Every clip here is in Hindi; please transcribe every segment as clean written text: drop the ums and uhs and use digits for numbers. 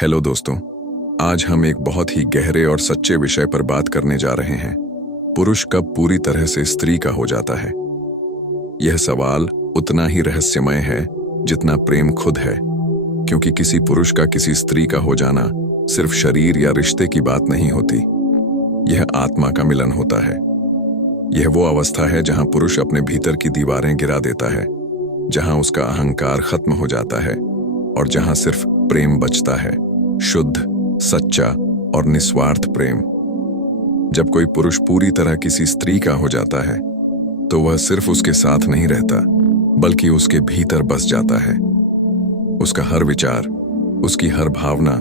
हेलो दोस्तों, आज हम एक बहुत ही गहरे और सच्चे विषय पर बात करने जा रहे हैं। पुरुष कब पूरी तरह से स्त्री का हो जाता है? यह सवाल उतना ही रहस्यमय है जितना प्रेम खुद है, क्योंकि किसी पुरुष का किसी स्त्री का हो जाना सिर्फ शरीर या रिश्ते की बात नहीं होती। यह आत्मा का मिलन होता है। यह वो अवस्था है जहां पुरुष अपने भीतर की दीवारें गिरा देता है, जहां उसका अहंकार खत्म हो जाता है और जहां सिर्फ प्रेम बचता है, शुद्ध, सच्चा और निस्वार्थ प्रेम। जब कोई पुरुष पूरी तरह किसी स्त्री का हो जाता है तो वह सिर्फ उसके साथ नहीं रहता, बल्कि उसके भीतर बस जाता है। उसका हर विचार, उसकी हर भावना,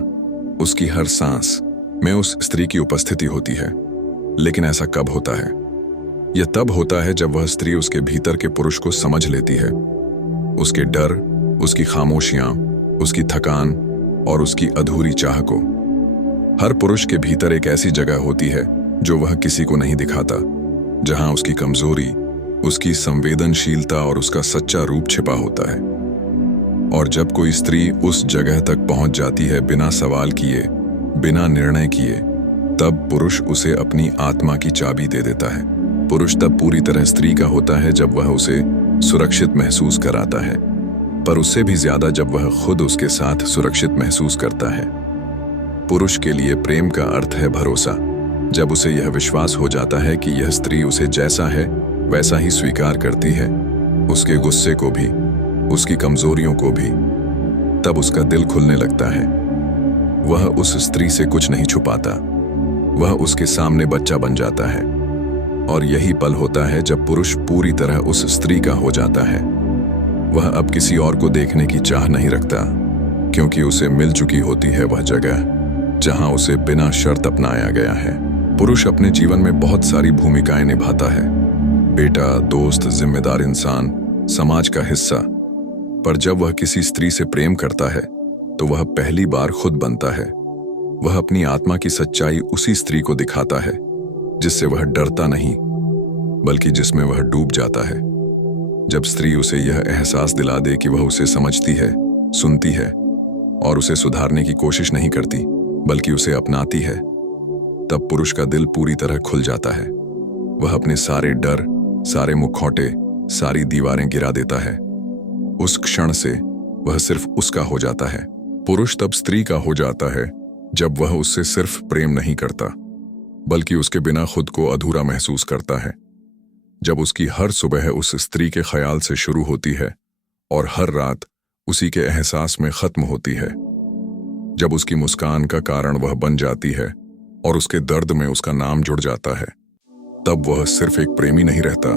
उसकी हर सांस में उस स्त्री की उपस्थिति होती है। लेकिन ऐसा कब होता है? यह तब होता है जब वह स्त्री उसके भीतर के पुरुष को समझ लेती है, उसके डर, उसकी खामोशियां, उसकी थकान और उसकी अधूरी चाह को। हर पुरुष के भीतर एक ऐसी जगह होती है जो वह किसी को नहीं दिखाता, जहां उसकी कमजोरी, उसकी संवेदनशीलता और उसका सच्चा रूप छिपा होता है। और जब कोई स्त्री उस जगह तक पहुंच जाती है बिना सवाल किए, बिना निर्णय किए, तब पुरुष उसे अपनी आत्मा की चाबी दे देता है। पुरुष तब पूरी तरह स्त्री का होता है जब वह उसे सुरक्षित महसूस कराता है, पर उससे भी ज्यादा जब वह खुद उसके साथ सुरक्षित महसूस करता है। पुरुष के लिए प्रेम का अर्थ है भरोसा। जब उसे यह विश्वास हो जाता है कि यह स्त्री उसे जैसा है वैसा ही स्वीकार करती है, उसके गुस्से को भी, उसकी कमजोरियों को भी, तब उसका दिल खुलने लगता है। वह उस स्त्री से कुछ नहीं छुपाता, वह उसके सामने बच्चा बन जाता है। और यही पल होता है जब पुरुष पूरी तरह उस स्त्री का हो जाता है। वह अब किसी और को देखने की चाह नहीं रखता, क्योंकि उसे मिल चुकी होती है वह जगह जहां उसे बिना शर्त अपनाया गया है। पुरुष अपने जीवन में बहुत सारी भूमिकाएं निभाता है, बेटा, दोस्त, जिम्मेदार इंसान, समाज का हिस्सा। पर जब वह किसी स्त्री से प्रेम करता है तो वह पहली बार खुद बनता है। वह अपनी आत्मा की सच्चाई उसी स्त्री को दिखाता है जिससे वह डरता नहीं, बल्कि जिसमें वह डूब जाता है। जब स्त्री उसे यह एहसास दिला दे कि वह उसे समझती है, सुनती है और उसे सुधारने की कोशिश नहीं करती, बल्कि उसे अपनाती है, तब पुरुष का दिल पूरी तरह खुल जाता है। वह अपने सारे डर, सारे मुखौटे, सारी दीवारें गिरा देता है। उस क्षण से वह सिर्फ उसका हो जाता है। पुरुष तब स्त्री का हो जाता है जब वह उससे सिर्फ प्रेम नहीं करता, बल्कि उसके बिना खुद को अधूरा महसूस करता है। जब उसकी हर सुबह उस स्त्री के ख्याल से शुरू होती है और हर रात उसी के एहसास में खत्म होती है। जब उसकी मुस्कान का कारण वह बन जाती है और उसके दर्द में उसका नाम जुड़ जाता है, तब वह सिर्फ एक प्रेमी नहीं रहता,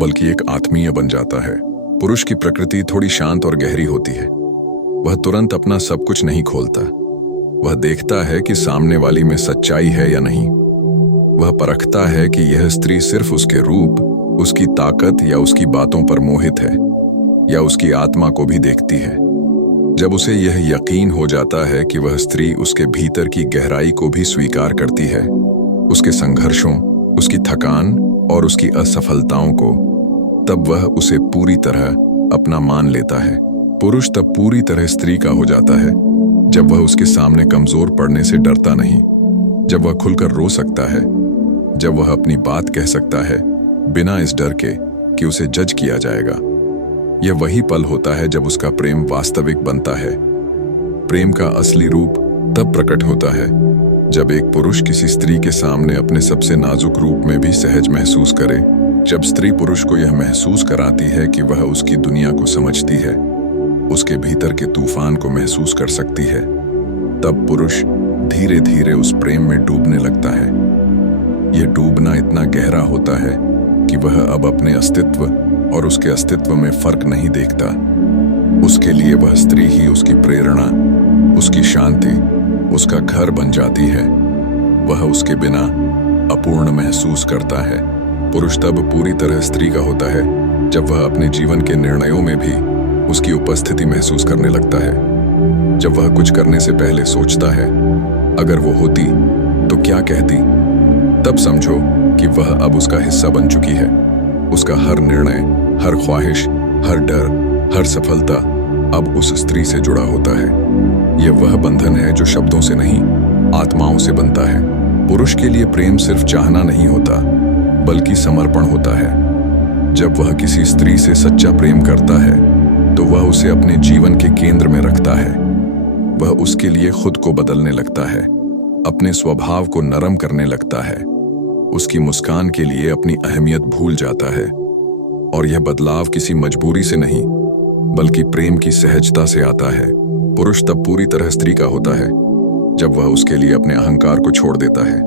बल्कि एक आत्मीय बन जाता है। पुरुष की प्रकृति थोड़ी शांत और गहरी होती है। वह तुरंत अपना सब कुछ नहीं खोलता। वह देखता है कि सामने वाली में सच्चाई है या नहीं। वह परखता है कि यह स्त्री सिर्फ उसके रूप, उसकी ताकत या उसकी बातों पर मोहित है, या उसकी आत्मा को भी देखती है। जब उसे यह यकीन हो जाता है कि वह स्त्री उसके भीतर की गहराई को भी स्वीकार करती है, उसके संघर्षों, उसकी थकान और उसकी असफलताओं को, तब वह उसे पूरी तरह अपना मान लेता है। पुरुष तब पूरी तरह स्त्री का हो जाता है जब वह उसके सामने कमजोर पड़ने से डरता नहीं, जब वह खुलकर रो सकता है, जब वह अपनी बात कह सकता है बिना इस डर के कि उसे जज किया जाएगा। यह वही पल होता है जब उसका प्रेम वास्तविक बनता है। प्रेम का असली रूप तब प्रकट होता है जब एक पुरुष किसी स्त्री के सामने अपने सबसे नाजुक रूप में भी सहज महसूस करे। जब स्त्री पुरुष को यह महसूस कराती है कि वह उसकी दुनिया को समझती है, उसके भीतर के तूफान को महसूस कर सकती है, तब पुरुष धीरे धीरे उस प्रेम में डूबने लगता है। यह डूबना इतना गहरा होता है कि वह अब अपने अस्तित्व और उसके अस्तित्व में फर्क नहीं देखता। उसके लिए वह स्त्री ही उसकी प्रेरणा, उसकी शांति, उसका घर बन जाती है। वह उसके बिना अपूर्ण महसूस करता है। पुरुष तब पूरी तरह स्त्री का होता है जब वह अपने जीवन के निर्णयों में भी उसकी उपस्थिति महसूस करने लगता है। जब वह कुछ करने से पहले सोचता है, अगर वो होती तो क्या कहती, तब समझो कि वह अब उसका हिस्सा बन चुकी है। उसका हर निर्णय, हर ख्वाहिश, हर डर, हर सफलता अब उस स्त्री से जुड़ा होता है। यह वह बंधन है जो शब्दों से नहीं, आत्माओं से बनता है। पुरुष के लिए प्रेम सिर्फ चाहना नहीं होता, बल्कि समर्पण होता है। जब वह किसी स्त्री से सच्चा प्रेम करता है तो वह उसे अपने जीवन के केंद्र में रखता है। वह उसके लिए खुद को बदलने लगता है, अपने स्वभाव को नरम करने लगता है, उसकी मुस्कान के लिए अपनी अहमियत भूल जाता है। और यह बदलाव किसी मजबूरी से नहीं, बल्कि प्रेम की सहजता से आता है। पुरुष तब पूरी तरह स्त्री का होता है जब वह उसके लिए अपने अहंकार को छोड़ देता है,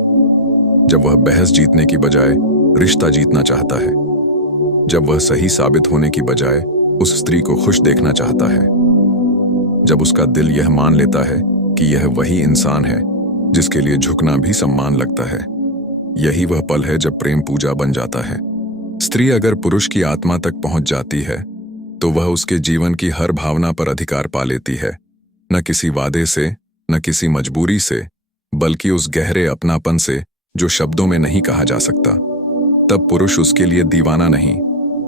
जब वह बहस जीतने की बजाय रिश्ता जीतना चाहता है, जब वह सही साबित होने की बजाय उस स्त्री को खुश देखना चाहता है, जब उसका दिल यह मान लेता है कि यह वही इंसान है जिसके लिए झुकना भी सम्मान लगता है। यही वह पल है जब प्रेम पूजा बन जाता है। स्त्री अगर पुरुष की आत्मा तक पहुंच जाती है तो वह उसके जीवन की हर भावना पर अधिकार पा लेती है, न किसी वादे से, न किसी मजबूरी से, बल्कि उस गहरे अपनापन से जो शब्दों में नहीं कहा जा सकता। तब पुरुष उसके लिए दीवाना नहीं,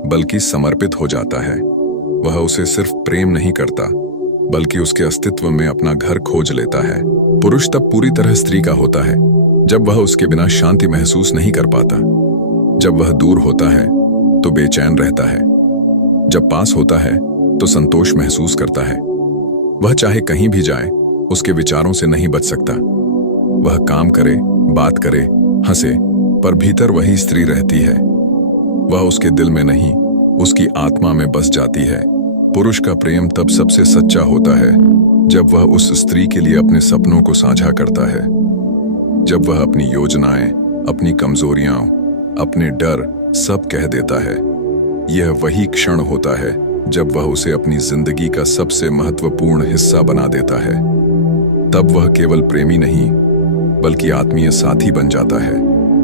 बल्कि समर्पित हो जाता है। वह उसे सिर्फ प्रेम नहीं करता, बल्कि उसके अस्तित्व में अपना घर खोज लेता है। पुरुष तब पूरी तरह स्त्री का होता है जब वह उसके बिना शांति महसूस नहीं कर पाता, जब वह दूर होता है तो बेचैन रहता है, जब पास होता है तो संतोष महसूस करता है। वह चाहे कहीं भी जाए, उसके विचारों से नहीं बच सकता। वह काम करे, बात करे, हंसे, पर भीतर वही स्त्री रहती है। वह उसके दिल में नहीं, उसकी आत्मा में बस जाती है। पुरुष का प्रेम तब सबसे सच्चा होता है जब वह उस स्त्री के लिए अपने सपनों को साझा करता है, जब वह अपनी योजनाएं, अपनी कमजोरियां, अपने डर सब कह देता है। यह वही क्षण होता है जब वह उसे अपनी जिंदगी का सबसे महत्वपूर्ण हिस्सा बना देता है। तब वह केवल प्रेमी नहीं, बल्कि आत्मीय साथी बन जाता है।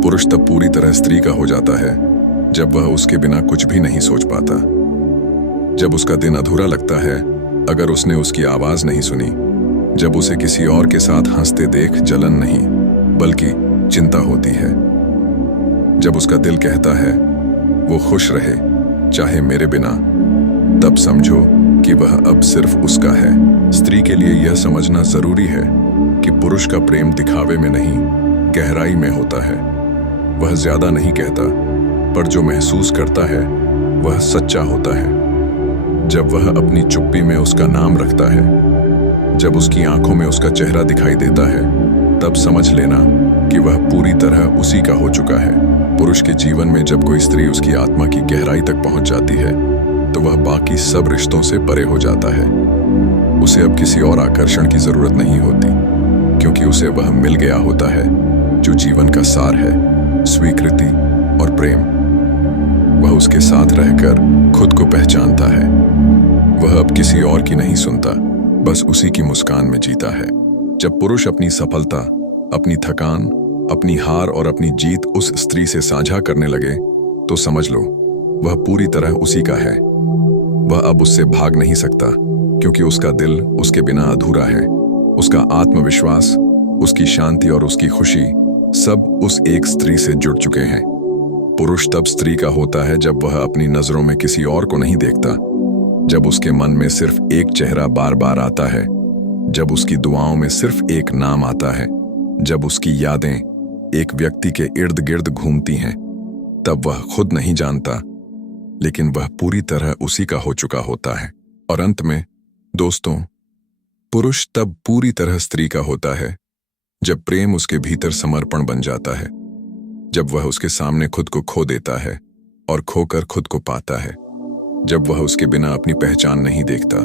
पुरुष तब पूरी तरह स्त्री का हो जाता है जब वह उसके बिना कुछ भी नहीं सोच पाता, जब उसका दिन अधूरा लगता है अगर उसने उसकी आवाज नहीं सुनी, जब उसे किसी और के साथ हंसते देख जलन नहीं, बल्कि चिंता होती है, जब उसका दिल कहता है वो खुश रहे चाहे मेरे बिना, तब समझो कि वह अब सिर्फ उसका है। स्त्री के लिए यह समझना जरूरी है कि पुरुष का प्रेम दिखावे में नहीं, गहराई में होता है। वह ज्यादा नहीं कहता, पर जो महसूस करता है वह सच्चा होता है। जब वह अपनी चुप्पी में उसका नाम रखता है, जब उसकी आंखों में उसका चेहरा दिखाई देता है, तब समझ लेना कि वह पूरी तरह उसी का हो चुका है। पुरुष के जीवन में जब कोई स्त्री उसकी आत्मा की गहराई तक पहुंच जाती है तो वह बाकी सब रिश्तों से परे हो जाता है। उसे अब किसी और आकर्षण की जरूरत नहीं होती, क्योंकि उसे वह मिल गया होता है जो जीवन का सार है, स्वीकृति और प्रेम। वह उसके साथ रहकर खुद को पहचानता है। वह अब किसी और की नहीं सुनता, बस उसी की मुस्कान में जीता है। जब पुरुष अपनी सफलता, अपनी थकान, अपनी हार और अपनी जीत उस स्त्री से साझा करने लगे तो समझ लो वह पूरी तरह उसी का है। वह अब उससे भाग नहीं सकता, क्योंकि उसका दिल उसके बिना अधूरा है। उसका आत्मविश्वास, उसकी शांति और उसकी खुशी सब उस एक स्त्री से जुड़ चुके हैं। पुरुष तब स्त्री का होता है जब वह अपनी नजरों में किसी और को नहीं देखता, जब उसके मन में सिर्फ एक चेहरा बार बार आता है, जब उसकी दुआओं में सिर्फ एक नाम आता है, जब उसकी यादें एक व्यक्ति के इर्द गिर्द घूमती हैं। तब वह खुद नहीं जानता, लेकिन वह पूरी तरह उसी का हो चुका होता है। और अंत में दोस्तों, पुरुष तब पूरी तरह स्त्री का होता है जब प्रेम उसके भीतर समर्पण बन जाता है, जब वह उसके सामने खुद को खो देता है और खोकर खुद को पाता है, जब वह उसके बिना अपनी पहचान नहीं देखता,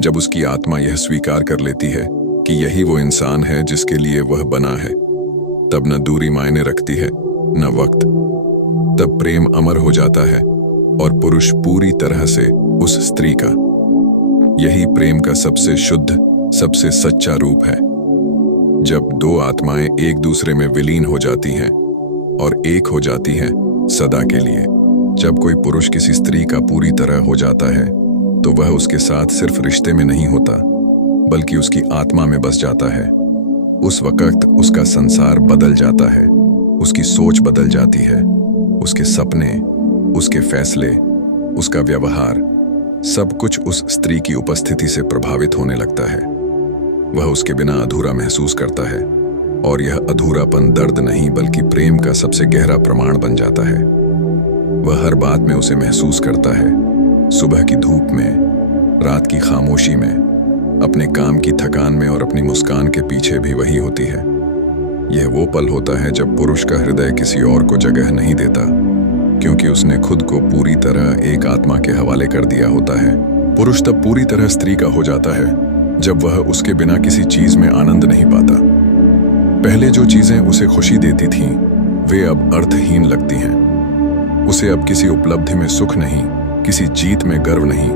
जब उसकी आत्मा यह स्वीकार कर लेती है कि यही वो इंसान है जिसके लिए वह बना है। तब न दूरी मायने रखती है, न वक्त। तब प्रेम अमर हो जाता है और पुरुष पूरी तरह से उस स्त्री का। यही प्रेम का सबसे शुद्ध, सबसे सच्चा रूप है। जब दो आत्माएं एक दूसरे में विलीन हो जाती हैं और एक हो जाती हैं सदा के लिए। जब कोई पुरुष किसी स्त्री का पूरी तरह हो जाता है तो वह उसके साथ सिर्फ रिश्ते में नहीं होता, बल्कि उसकी आत्मा में बस जाता है। उस वक्त उसका संसार बदल जाता है, उसकी सोच बदल जाती है, उसके सपने, उसके फैसले, उसका व्यवहार सब कुछ उस स्त्री की उपस्थिति से प्रभावित होने लगता है। वह उसके बिना अधूरा महसूस करता है और यह अधूरापन दर्द नहीं बल्कि प्रेम का सबसे गहरा प्रमाण बन जाता है। वह हर बात में उसे महसूस करता है, सुबह की धूप में, रात की खामोशी में, अपने काम की थकान में और अपनी मुस्कान के पीछे भी वही होती है। यह वो पल होता है जब पुरुष का हृदय किसी और को जगह नहीं देता, क्योंकि उसने खुद को पूरी तरह एक आत्मा के हवाले कर दिया होता है। पुरुष तब पूरी तरह स्त्री का हो जाता है जब वह उसके बिना किसी चीज में आनंद नहीं पाता। पहले जो चीजें उसे खुशी देती थीं, वे अब अर्थहीन लगती हैं। उसे अब किसी उपलब्धि में सुख नहीं, किसी जीत में गर्व नहीं,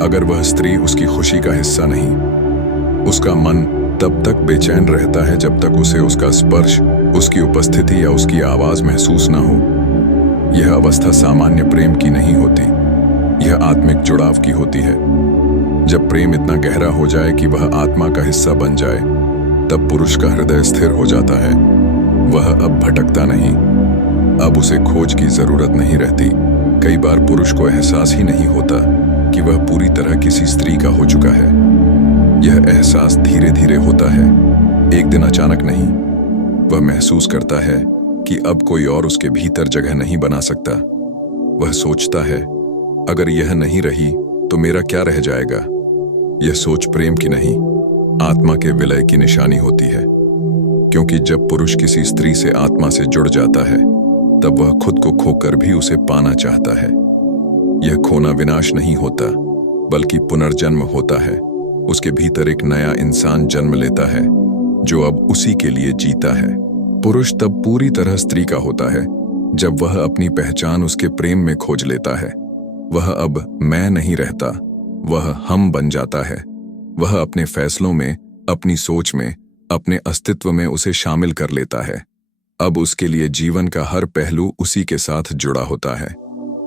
अगर वह स्त्री उसकी खुशी का हिस्सा नहीं। उसका मन तब तक बेचैन रहता है जब तक उसे उसका स्पर्श, उसकी उपस्थिति या उसकी आवाज महसूस न हो। यह अवस्था सामान्य प्रेम की नहीं होती, यह आत्मिक जुड़ाव की होती है। जब प्रेम इतना गहरा हो जाए कि वह आत्मा का हिस्सा बन जाए, तब पुरुष का हृदय स्थिर हो जाता है। वह अब भटकता नहीं, अब उसे खोज की जरूरत नहीं रहती। कई बार पुरुष को एहसास ही नहीं होता कि वह पूरी तरह किसी स्त्री का हो चुका है। यह एहसास धीरे धीरे होता है, एक दिन अचानक नहीं। वह महसूस करता है कि अब कोई और उसके भीतर जगह नहीं बना सकता। वह सोचता है, अगर यह नहीं रही तो मेरा क्या रह जाएगा। यह सोच प्रेम की नहीं, आत्मा के विलय की निशानी होती है, क्योंकि जब पुरुष किसी स्त्री से आत्मा से जुड़ जाता है, तब वह खुद को खोकर भी उसे पाना चाहता है। यह खोना विनाश नहीं होता, बल्कि पुनर्जन्म होता है। उसके भीतर एक नया इंसान जन्म लेता है, जो अब उसी के लिए जीता है। पुरुष तब पूरी तरह स्त्री का होता है जब वह अपनी पहचान उसके प्रेम में खोज लेता है। वह अब मैं नहीं रहता, वह हम बन जाता है। वह अपने फैसलों में, अपनी सोच में, अपने अस्तित्व में उसे शामिल कर लेता है। अब उसके लिए जीवन का हर पहलू उसी के साथ जुड़ा होता है।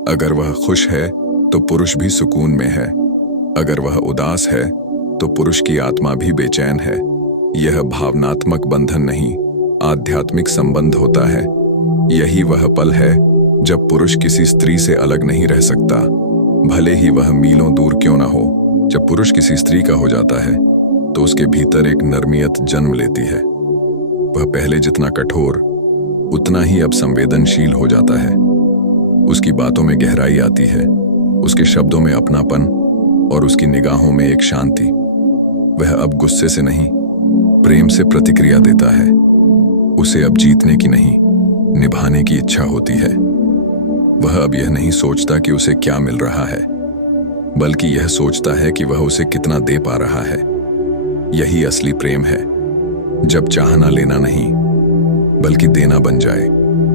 अगर वह खुश है तो पुरुष भी सुकून में है, अगर वह उदास है तो पुरुष की आत्मा भी बेचैन है। यह भावनात्मक बंधन नहीं, आध्यात्मिक संबंध होता है। यही वह पल है जब पुरुष किसी स्त्री से अलग नहीं रह सकता, भले ही वह मीलों दूर क्यों ना हो। जब पुरुष किसी स्त्री का हो जाता है तो उसके भीतर एक नरमियत जन्म लेती है। वह पहले जितना कठोर, उतना ही अब संवेदनशील हो जाता है। उसकी बातों में गहराई आती है, उसके शब्दों में अपनापन और उसकी निगाहों में एक शांति। वह अब गुस्से से नहीं, प्रेम से प्रतिक्रिया देता है। उसे अब जीतने की नहीं, निभाने की इच्छा होती है। वह अब यह नहीं सोचता कि उसे क्या मिल रहा है, बल्कि यह सोचता है कि वह उसे कितना दे पा रहा है। यही असली प्रेम है, जब चाहना लेना नहीं, बल्कि देना बन जाए।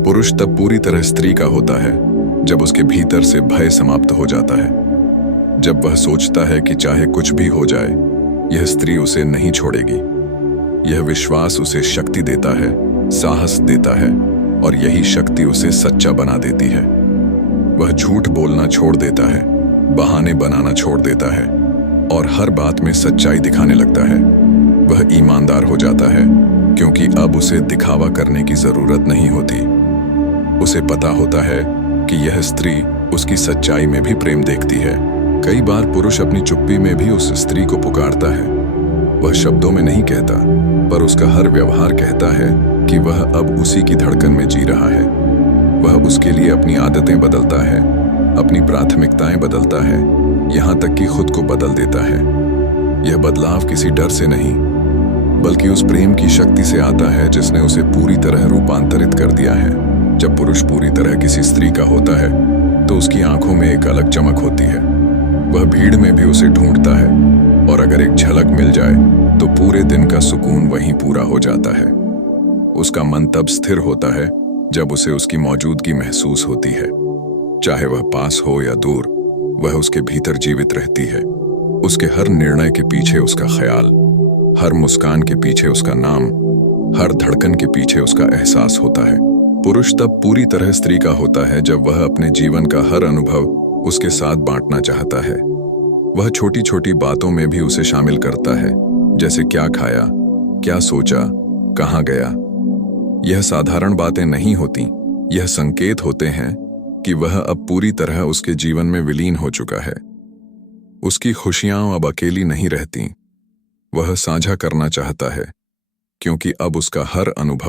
पुरुष तब पूरी तरह स्त्री का होता है जब उसके भीतर से भय समाप्त हो जाता है। जब वह सोचता है कि चाहे कुछ भी हो जाए, यह स्त्री उसे नहीं छोड़ेगी। यह विश्वास उसे शक्ति देता है, साहस देता है, और यही शक्ति उसे सच्चा बना देती है। वह झूठ बोलना छोड़ देता है, बहाने बनाना छोड़ देता है और हर बात में सच्चाई दिखाने लगता है। वह ईमानदार हो जाता है, क्योंकि अब उसे दिखावा करने की जरूरत नहीं होती। उसे पता होता है कि यह स्त्री उसकी सच्चाई में भी प्रेम देखती है। कई बार पुरुष अपनी चुप्पी में भी उस स्त्री को पुकारता है। वह शब्दों में नहीं कहता, पर उसका हर व्यवहार कहता है कि वह अब उसी की धड़कन में जी रहा है। वह उसके लिए अपनी आदतें बदलता है, अपनी प्राथमिकताएं बदलता है, यहाँ तक कि खुद को बदल देता है। यह बदलाव किसी डर से नहीं, बल्कि उस प्रेम की शक्ति से आता है जिसने उसे पूरी तरह रूपांतरित कर दिया है। जब पुरुष पूरी तरह किसी स्त्री का होता है तो उसकी आंखों में एक अलग चमक होती है। वह भीड़ में भी उसे ढूंढता है, और अगर एक झलक मिल जाए तो पूरे दिन का सुकून वहीं पूरा हो जाता है। उसका मन तब स्थिर होता है जब उसे उसकी मौजूदगी महसूस होती है। चाहे वह पास हो या दूर, वह उसके भीतर जीवित रहती है। उसके हर निर्णय के पीछे उसका ख्याल, हर मुस्कान के पीछे उसका नाम, हर धड़कन के पीछे उसका एहसास होता है। पुरुष तब पूरी तरह स्त्री का होता है जब वह अपने जीवन का हर अनुभव उसके साथ बांटना चाहता है। वह छोटी छोटी बातों में भी उसे शामिल करता है, जैसे क्या खाया, क्या सोचा, कहाँ गया। यह साधारण बातें नहीं होती, यह संकेत होते हैं कि वह अब पूरी तरह उसके जीवन में विलीन हो चुका है। उसकी खुशियां अब अकेली नहीं रहती, वह साझा करना चाहता है, क्योंकि अब उसका हर अनुभव